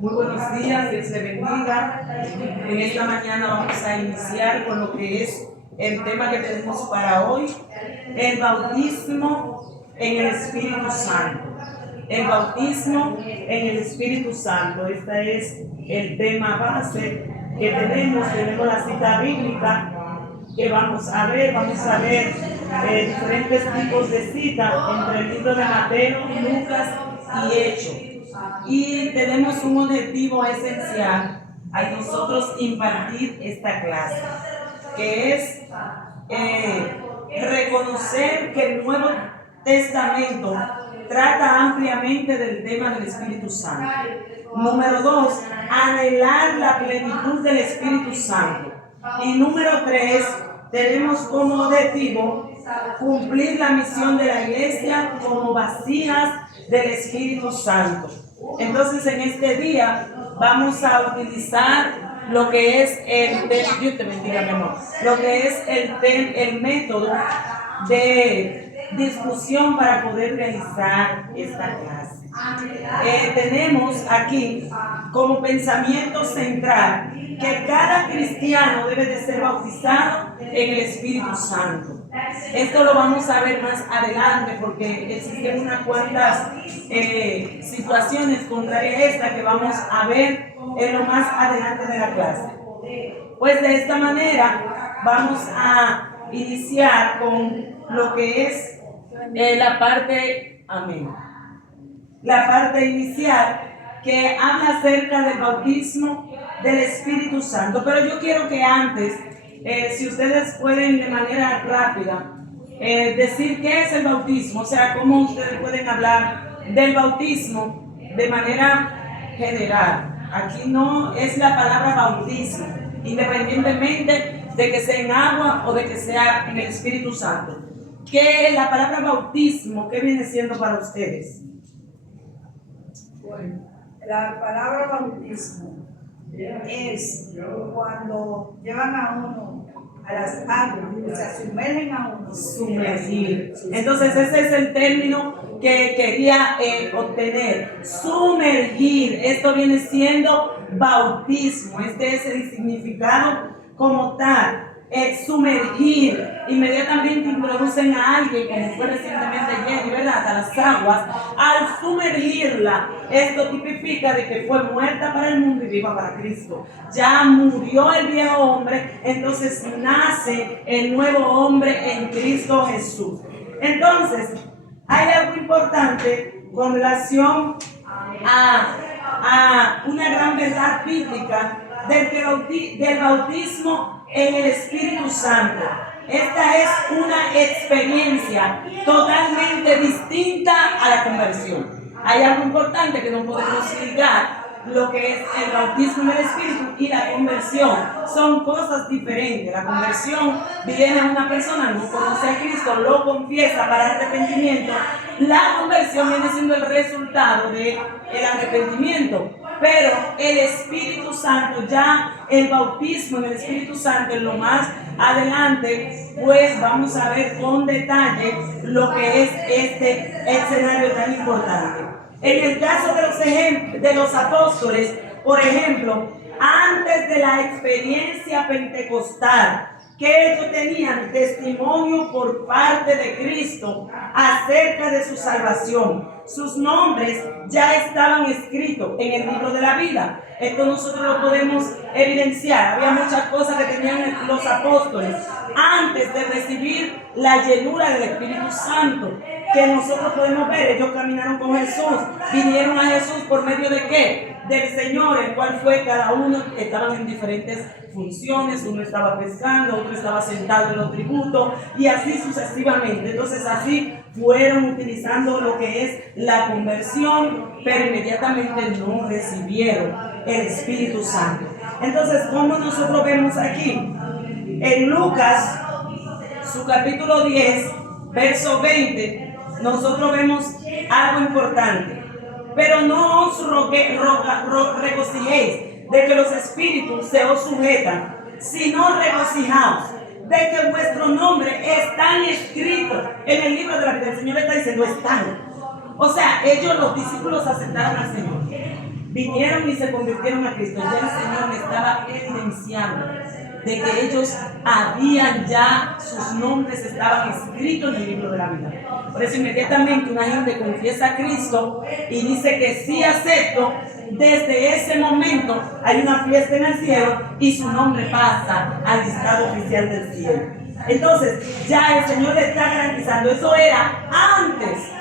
Muy buenos días, Dios le bendiga. En esta mañana vamos a iniciar con lo que es el tema que tenemos para hoy, el bautismo en el Espíritu Santo. El bautismo en el Espíritu Santo. Este es el tema base que tenemos. Tenemos la cita bíblica que vamos a ver diferentes tipos de citas entre el libro de Mateo, Lucas y Hechos. Y tenemos un objetivo esencial a nosotros impartir esta clase, que es reconocer que el Nuevo Testamento trata ampliamente del tema del Espíritu Santo. Número 2, anhelar la plenitud del Espíritu Santo. Y número 3, tenemos como objetivo cumplir la misión de la iglesia como vasijas del Espíritu Santo. Entonces, en este día vamos a utilizar lo que es el método de discusión para poder realizar esta clase. Tenemos aquí como pensamiento central que cada cristiano debe de ser bautizado en el Espíritu Santo. Esto lo vamos a ver más adelante porque existen unas cuantas situaciones contrarias a esta que vamos a ver en lo más adelante de la clase. Pues de esta manera vamos a iniciar con lo que es la parte inicial, que habla acerca del bautismo del Espíritu Santo. Pero yo quiero que antes, si ustedes pueden de manera rápida decir qué es el bautismo, o sea, cómo ustedes pueden hablar del bautismo de manera general. Aquí no es la palabra bautismo, independientemente de que sea en agua o de que sea en el Espíritu Santo. ¿Qué es la palabra bautismo? ¿Qué viene siendo para ustedes? Bueno, la palabra bautismo es cuando llevan a uno a las aguas, o sea, sumergen a uno. Sumergir. Entonces ese es el término que quería obtener. Sumergir. Esto viene siendo bautismo. Este es el significado como tal. Sumergir. Inmediatamente introducen a alguien, como fue recientemente Jenny, ¿verdad?, a las aguas. Al sumergirla, esto tipifica de que fue muerta para el mundo y viva para Cristo. Ya murió el viejo hombre, entonces nace el nuevo hombre en Cristo Jesús. Entonces, hay algo importante con relación a una gran verdad bíblica del bautismo en el Espíritu Santo. Esta es una experiencia totalmente distinta a la conversión. Hay algo importante que no podemos ligar lo que es el bautismo en el Espíritu y la conversión. Son cosas diferentes. La conversión viene a una persona, no conoce a Cristo, lo confiesa para arrepentimiento. La conversión viene siendo el resultado del arrepentimiento. Pero el Espíritu Santo, ya el bautismo en el Espíritu Santo, en lo más adelante, pues vamos a ver con detalle lo que es este escenario tan importante. En el caso de los apóstoles, por ejemplo, antes de la experiencia pentecostal, que ellos tenían testimonio por parte de Cristo acerca de su salvación. Sus nombres ya estaban escritos en el libro de la vida. Esto nosotros lo podemos evidenciar. Había muchas cosas que tenían los apóstoles antes de recibir la llenura del Espíritu Santo, que nosotros podemos ver. Ellos caminaron con Jesús, vinieron a Jesús por medio de ¿qué? Del Señor, el cual fue cada uno, estaban en diferentes funciones. Uno estaba pescando, otro estaba sentado en los tributos y así sucesivamente. Entonces así fueron utilizando lo que es la conversión, pero inmediatamente no recibieron el Espíritu Santo. Entonces, ¿cómo nosotros vemos aquí? En Lucas, su capítulo 10, verso 20, nosotros vemos algo importante. Pero no os regocijéis de que los espíritus se os sujetan, sino regocijaos de que vuestro nombre están escritos en el libro de la vida. El Señor está diciendo están. O sea, ellos, los discípulos, aceptaron al Señor. vinieron y se convirtieron a Cristo, ya el Señor le estaba evidenciando de que ellos habían ya, sus nombres estaban escritos en el libro de la vida. Por eso inmediatamente una gente confiesa a Cristo y dice que sí acepto, desde ese momento hay una fiesta en el cielo y su nombre pasa al listado oficial del cielo. Entonces ya el Señor le está garantizando, eso era antes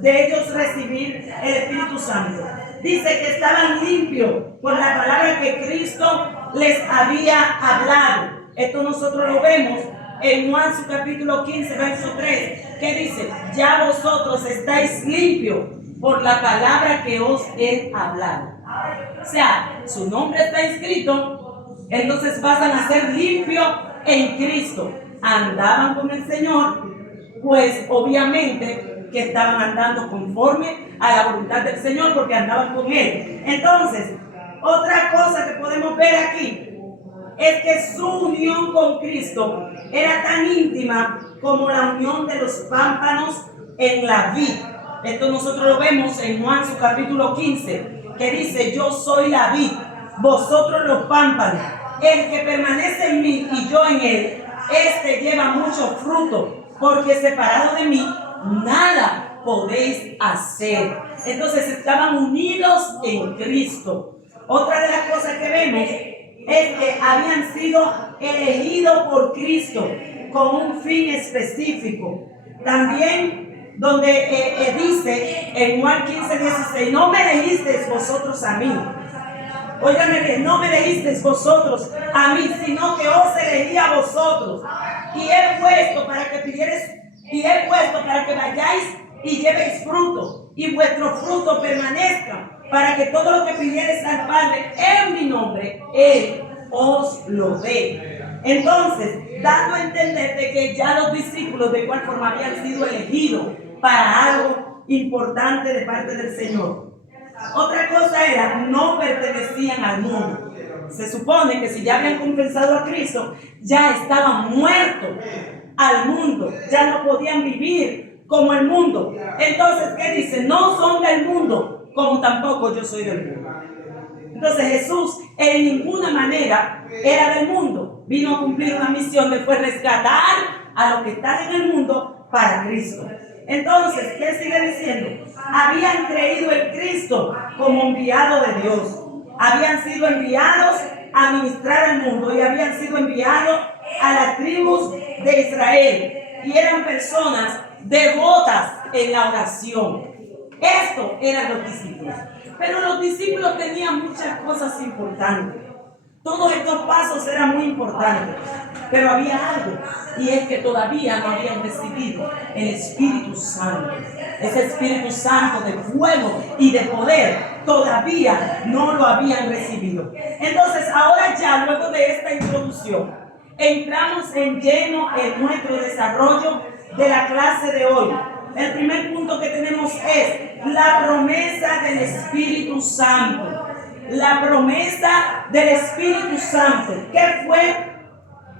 de ellos recibir el Espíritu Santo. Dice que estaban limpios por la palabra que Cristo les había hablado. Esto nosotros lo vemos en Juan su capítulo 15, verso 3, que dice, ya vosotros estáis limpios por la palabra que os he hablado. O sea, su nombre está escrito, entonces pasan a ser limpios en Cristo. Andaban con el Señor, pues obviamente que estaban andando conforme a la voluntad del Señor porque andaban con Él. Entonces, otra cosa que podemos ver aquí es que su unión con Cristo era tan íntima como la unión de los pámpanos en la vid. Esto nosotros lo vemos en Juan su capítulo 15, que dice, yo soy la vid, vosotros los pámpanos. El que permanece en mí y yo en él, este lleva mucho fruto, porque separado de mí nada podéis hacer. Entonces estaban unidos en Cristo. Otra de las cosas que vemos es que habían sido elegidos por Cristo con un fin específico. También donde dice en Juan 15, 16, no me elegisteis vosotros a mí. Óigame bien, no me elegisteis vosotros a mí, sino que os elegí a vosotros. Y he puesto para que pidierais, y he puesto para que vayáis y llevéis fruto, y vuestro fruto permanezca, para que todo lo que pidierais al Padre en mi nombre, Él os lo dé. Entonces, dando a entender de que ya los discípulos de igual forma habían sido elegidos para algo importante de parte del Señor. Otra cosa era, no pertenecían al mundo. Se supone que si ya habían confesado a Cristo, ya estaban muertos al mundo, ya no podían vivir como el mundo. Entonces, ¿qué dice? No son del mundo, como tampoco yo soy del mundo. Entonces Jesús en ninguna manera era del mundo. Vino a cumplir una misión de fue rescatar a los que están en el mundo para Cristo. Entonces, ¿qué sigue diciendo? Habían creído en Cristo como enviado de Dios. Habían sido enviados a ministrar al mundo y habían sido enviados a las tribus de Israel. Y eran personas devotas en la oración. Estos eran los discípulos. Pero los discípulos tenían muchas cosas importantes. Todos estos pasos eran muy importantes. Pero había algo, y es que todavía no habían recibido el Espíritu Santo. Ese Espíritu Santo de fuego y de poder todavía no lo habían recibido. Entonces ahora ya, luego de esta introducción, entramos en lleno en nuestro desarrollo de la clase de hoy. El primer punto que tenemos es la promesa del Espíritu Santo. La promesa del Espíritu Santo. ¿Qué fue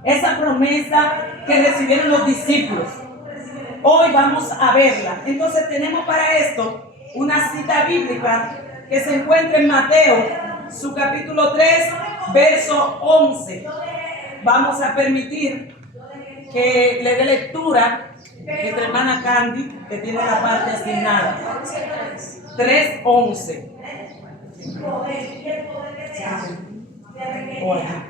esa promesa que recibieron los discípulos? Hoy vamos a verla. Entonces tenemos para esto una cita bíblica que se encuentra en Mateo, su capítulo 3, verso 11. Vamos a permitir que le dé lectura nuestra hermana Candy, que tiene la parte asignada. 3:11. Hola.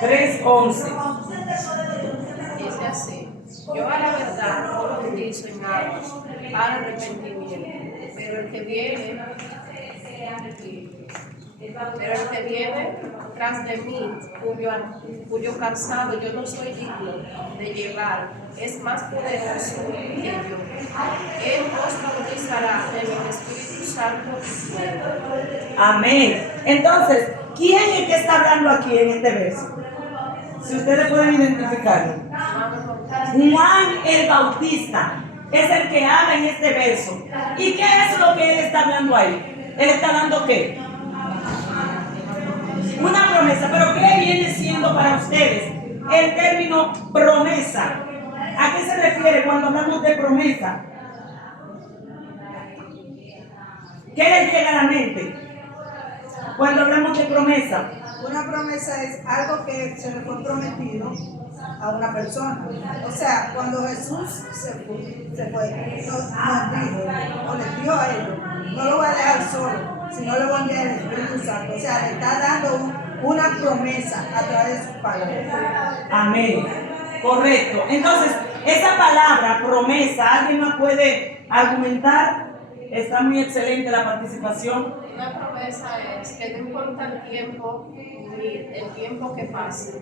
3:11. Dice así: yo a la verdad no lo utilizo en nada para arrepentimiento, pero el que viene tras de mí, cuyo calzado yo no soy digno de llevar, es más poderoso que yo. Él os bautizará en el Espíritu Santo y fuego. Amén. Entonces, ¿quién es que está hablando aquí en este verso? Si ustedes pueden identificarlo. Juan el Bautista es el que habla en este verso. ¿Y qué es lo que él está hablando ahí? Él está dando ¿qué? Una promesa. ¿Pero qué viene siendo para ustedes el término promesa? ¿A qué se refiere cuando hablamos de promesa? ¿Qué les llega a la mente cuando hablamos de promesa? Una promesa es algo que se le fue prometido a una persona. O sea, cuando Jesús se fue, nos dijo, o les dijo a ellos, no lo voy a dejar solo, sino le voy a enviar el Espíritu Santo. O sea, le está dando una promesa a través de sus palabras. Amén. Correcto. Entonces, esa palabra, promesa, ¿alguien más puede argumentar? Está muy excelente la participación. Una promesa es que no importa el tiempo ni el tiempo que pase,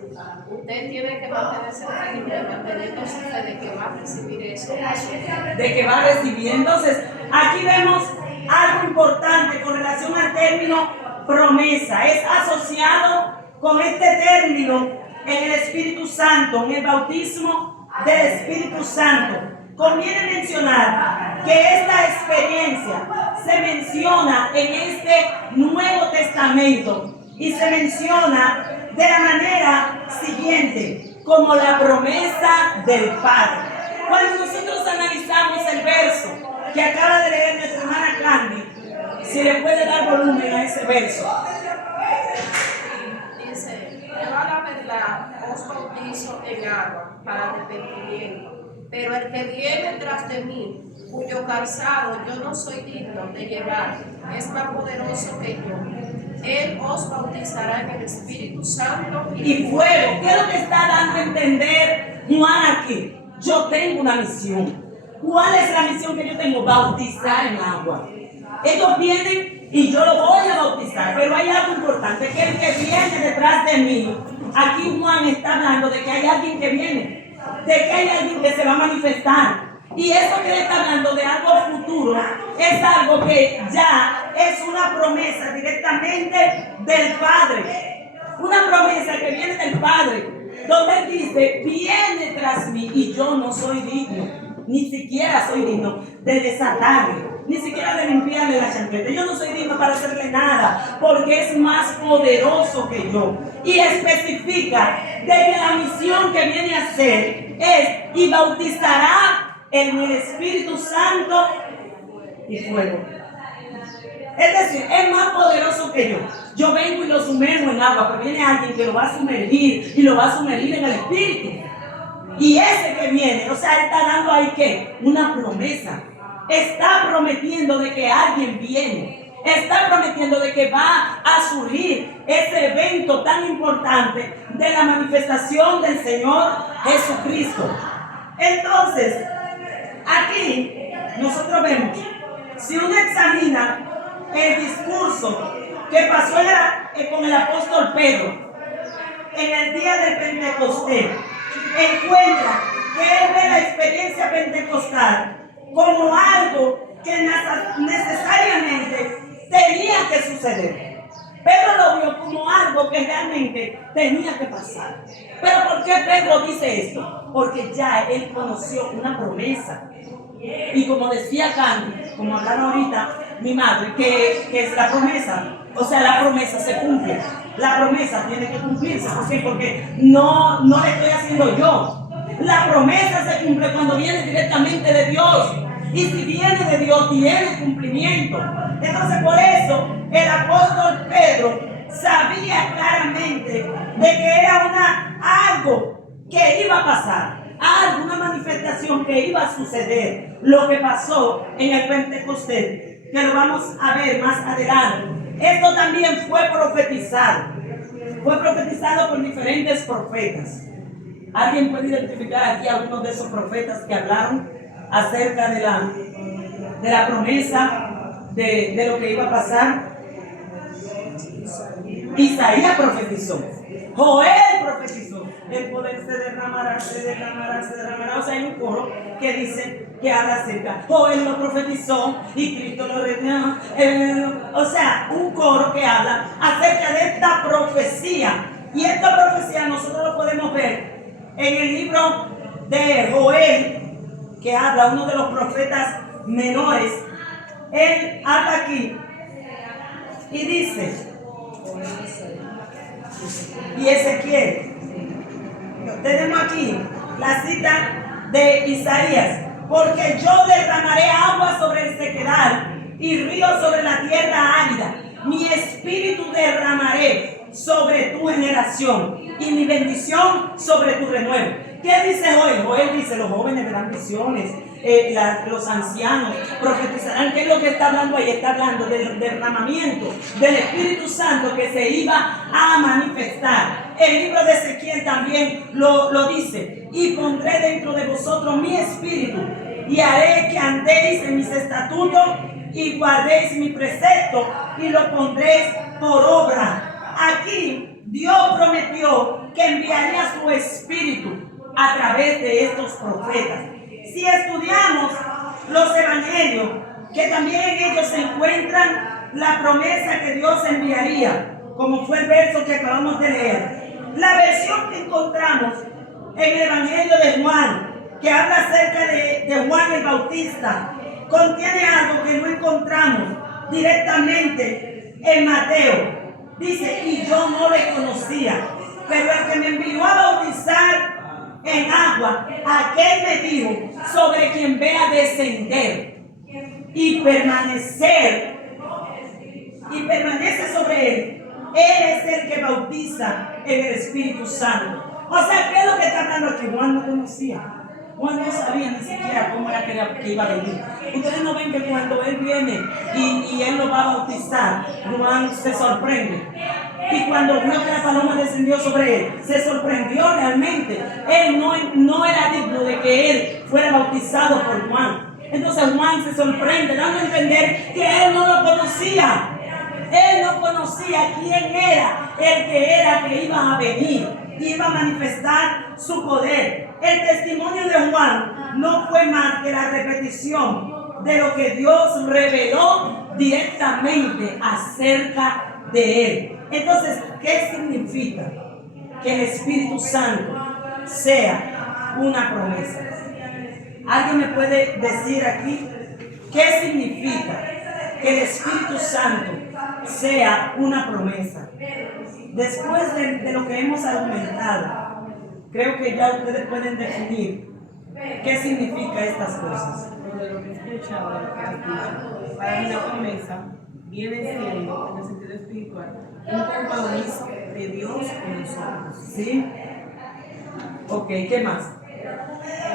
usted tiene que mantenerse firme, manteniendo su fe de que va a recibir eso a su vida. De que va a recibir. Entonces, aquí vemos algo importante con relación al término promesa. Es asociado con este término en el Espíritu Santo, en el bautismo del Espíritu Santo. Conviene mencionar que esta experiencia se menciona en este Nuevo Testamento y se menciona de la manera siguiente, como la promesa del Padre. Cuando nosotros analizamos el verso que acaba de leer nuestra hermana Candy, si le puede dar volumen a ese verso. Dice, yo a la verdad os bautizo en agua para arrepentimiento, pero el que viene tras de mí, cuyo calzado yo no soy digno de llevar, es más poderoso que yo. Él os bautizará en el Espíritu Santo Y fuego. ¿Qué es lo que está dando a entender Juan aquí? Yo tengo una misión. ¿Cuál es la misión que yo tengo? Bautizar en agua. Ellos vienen y yo lo voy a bautizar, pero hay algo importante, que el que viene detrás de mí, aquí Juan está hablando de que hay alguien que viene, de que hay alguien que se va a manifestar. Y eso que él está hablando de algo futuro es algo que ya es una promesa directamente del Padre. Una promesa que viene del Padre, donde él dice, viene tras mí y yo no soy digno, ni siquiera soy digno de desatarle, ni siquiera de limpiarle la chancleta. Yo no soy digno para hacerle nada, porque es más poderoso que yo. Y especifica de que la misión que viene a hacer es, y bautizará en el Espíritu Santo y fuego. Es decir, es más poderoso que yo. Yo vengo y lo sumerjo en agua, pero viene alguien que lo va a sumergir y lo va a sumergir en el Espíritu. Y ese que viene, o sea, está dando ahí ¿qué? Una promesa. Está prometiendo de que alguien viene. Está prometiendo de que va a surgir ese evento tan importante de la manifestación del Señor Jesucristo. Entonces, aquí nosotros vemos, si uno examina el discurso que pasó con el apóstol Pedro en el día del Pentecostés, encuentra que él ve la experiencia pentecostal como algo que necesariamente tenía que suceder. Pedro lo vio como algo que realmente tenía que pasar. ¿Pero por qué Pedro dice esto? Porque ya él conoció una promesa. Y como decía Candy, como hablaron ahorita mi madre, que es la promesa. O sea, la promesa se cumple. La promesa tiene que cumplirse. ¿Por qué? Porque no la estoy haciendo yo. La promesa se cumple cuando viene directamente de Dios. Y si viene de Dios, tiene cumplimiento. Entonces, por eso, el apóstol Pedro sabía claramente de que era algo que iba a pasar. Alguna manifestación que iba a suceder. Lo que pasó en el Pentecostés, que lo vamos a ver más adelante. Esto también fue profetizado. Fue profetizado por diferentes profetas. ¿Alguien puede identificar aquí algunos de esos profetas que hablaron acerca de la promesa de lo que iba a pasar? Isaías profetizó. Joel profetizó. El poder se derramará, se derramará, se derramará. O sea, hay un coro que dice, que habla acerca. Joel lo profetizó y Cristo lo reunió. O sea, un coro que habla acerca de esta profecía. Y esta profecía nosotros lo podemos ver en el libro de Joel, que habla, uno de los profetas menores. Él habla aquí y dice, y Ezequiel, tenemos aquí la cita de Isaías, porque yo derramaré agua sobre el sequedal y ríos sobre la tierra árida. Mi espíritu derramaré sobre tu generación y mi bendición sobre tu renuevo. ¿Qué dice Joel? Joel dice: los jóvenes verán visiones, los ancianos profetizarán. ¿Qué es lo que está hablando ahí? Está hablando del derramamiento del Espíritu Santo que se iba a manifestar. El libro de Ezequiel también lo dice: y pondré dentro de vosotros mi espíritu y haré que andéis en mis estatutos y guardéis mi precepto y lo pondréis por obra. Aquí Dios prometió que enviaría su espíritu a través de estos profetas. Si estudiamos los evangelios, que también en ellos se encuentran la promesa que Dios enviaría, como fue el verso que acabamos de leer. La versión que encontramos en el evangelio de Juan, que habla acerca de Juan el Bautista, contiene algo que no encontramos directamente en Mateo. Dice: y yo no le conocía, pero el que me envió a bautizar en agua, aquel me dijo: sobre quien vea descender y permanece sobre él es el que bautiza en el Espíritu Santo. O sea, ¿qué es lo que está hablando aquí? Juan no conocía. Juan no sabía ni siquiera cómo era que iba a venir. Ustedes no ven que cuando él viene y él lo va a bautizar, Juan se sorprende. Y cuando vio que la paloma descendió sobre él, se sorprendió realmente. Él no era digno de que él fuera bautizado por Juan. Entonces Juan se sorprende, dando a entender que él no lo conocía. Él no conocía quién era el que iba a venir, iba a manifestar su poder. El testimonio de Juan no fue más que la repetición de lo que Dios reveló directamente acerca de él. Entonces, ¿qué significa que el Espíritu Santo sea una promesa? ¿Alguien me puede decir aquí qué significa que el Espíritu Santo sea una promesa? Después de lo que hemos argumentado, creo que ya ustedes pueden definir qué significa estas cosas. De lo que he escuchado, de lo que has dicho, para mí la promesa viene siendo, en el sentido espiritual, un compromiso de Dios con nosotros. ¿Sí? Ok, ¿qué más?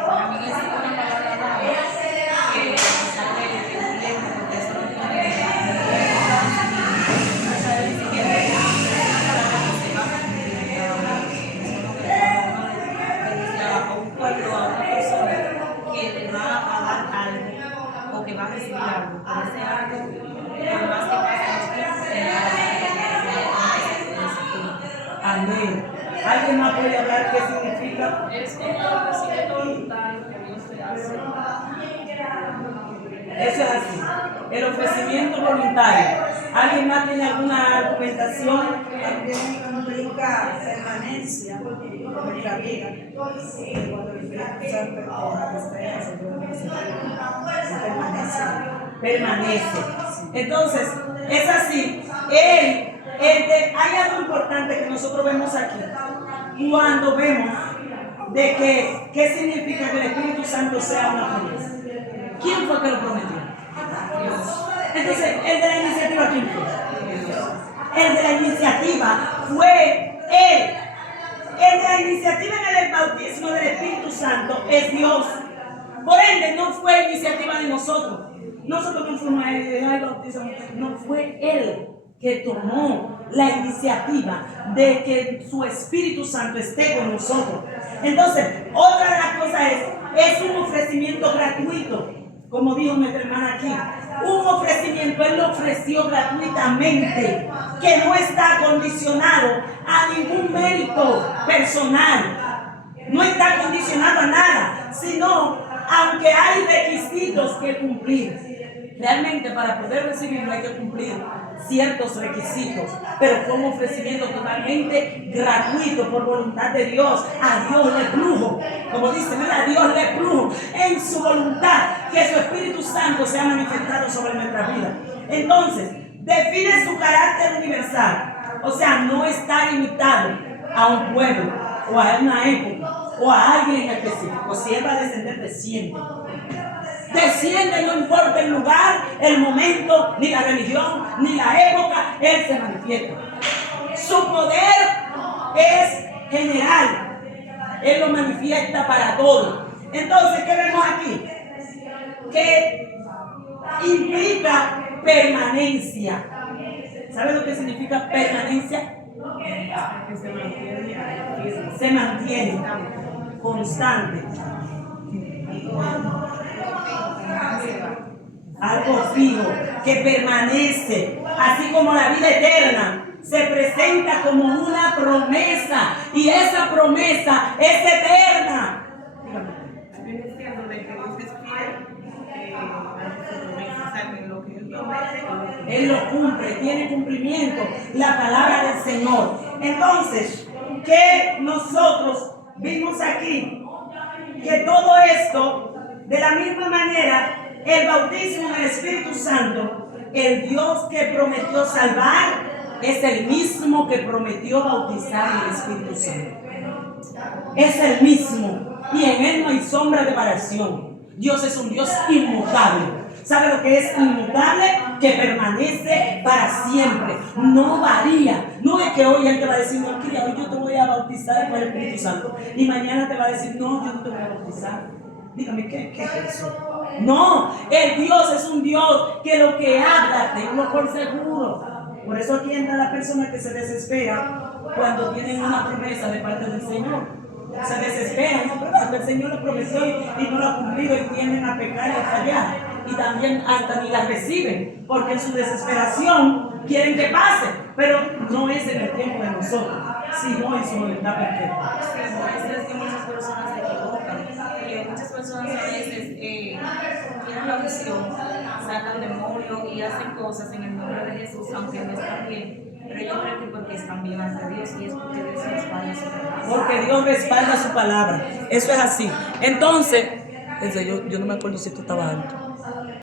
Para mí es una palabra dada que sale de un tiempo, porque eso no tiene que ver con no sabe ni siquiera que es una palabra que se va a cumplir a un pueblo, a una persona que le va a dar algo o que va a recibir algo. Pero ese algo, por más que pase los tiempos, Amén. ¿Alguien más puede hablar qué significa? es como el recibimiento voluntario que Dios te hace. Eso es así. El ofrecimiento voluntario. ¿Alguien más tiene alguna argumentación? También implica permanencia en nuestra vida. Cuando el Espíritu Santo Permanece. Entonces, es así. Hay algo importante que nosotros vemos aquí. Cuando vemos de que, ¿qué significa que el Espíritu Santo sea una promesa? ¿Quién fue que lo prometió? Dios. Entonces, el de la iniciativa, ¿quién fue? El de la iniciativa fue Él. El de la iniciativa en el bautismo del Espíritu Santo es Dios. Por ende, no fue iniciativa de nosotros. Nosotros no fuimos a Él y le bautizamos. No, fue Él que tomó la iniciativa de que su Espíritu Santo esté con nosotros. Entonces, otra de las cosas es un ofrecimiento gratuito, como dijo nuestra hermana aquí. Un ofrecimiento, Él lo ofreció gratuitamente, que no está condicionado a ningún mérito personal. No está condicionado a nada, sino aunque hay requisitos que cumplir. Realmente para poder recibirlo hay que cumplir ciertos requisitos, pero fue un ofrecimiento totalmente gratuito por voluntad de Dios. A Dios le plujo, como dice, a Dios le plujo en su voluntad que su Espíritu Santo sea manifestado sobre nuestra vida. Entonces, define su carácter universal, o sea, no está limitado a un pueblo o a una época o a alguien en específico. Si Él va a descender, desciende. desciende, no importa el lugar, el momento, ni la religión, ni la época, Él se manifiesta. Su poder es general. Él lo manifiesta para todos. Entonces, ¿qué vemos aquí? Que implica permanencia. ¿Sabe lo que significa permanencia? Que se mantiene Se mantiene constante. Algo fijo, que permanece, así como la vida eterna se presenta como una promesa, y esa promesa es eterna. Viene siendo de que Dios es fiel a su promesa, o sea, que lo que Él promete, Él lo cumple, tiene cumplimiento la palabra del Señor. Entonces, ¿qué nosotros vimos aquí? Que todo esto, de la misma manera, el bautismo del Espíritu Santo, el Dios que prometió salvar, es el mismo que prometió bautizar en el Espíritu Santo. Es el mismo, y en Él no hay sombra de variación. Dios es un Dios inmutable. ¿Sabe lo que es inmutable? Que permanece para siempre, no varía. No es que hoy Él te va a decir, no, querida, hoy yo te voy a bautizar con el Espíritu Santo, y mañana te va a decir, no, yo no te voy a bautizar. Dígame, ¿qué es eso? No, el Dios es un Dios que lo que habla, tengo por seguro. Por eso aquí entra la persona que se desespera cuando tienen una promesa de parte del Señor. Se desesperan, ¿no? ¿Verdad? El Señor lo prometió y no lo ha cumplido, y tienden a pecar y a fallar. Y también hasta ni la reciben, porque en su desesperación quieren que pase, pero no es en el tiempo de nosotros, sino en su voluntad perfecta. Sí, por eso es que muchas personas se equivocan, porque muchas personas a veces tienen la visión, sacan demonios y hacen cosas en el nombre de Jesús, aunque no están bien. Pero yo creo que porque están bien ante Dios, y es porque Dios respalda su palabra. Porque Dios respalda su palabra. Eso es así. Entonces, yo no me acuerdo si esto estaba alto.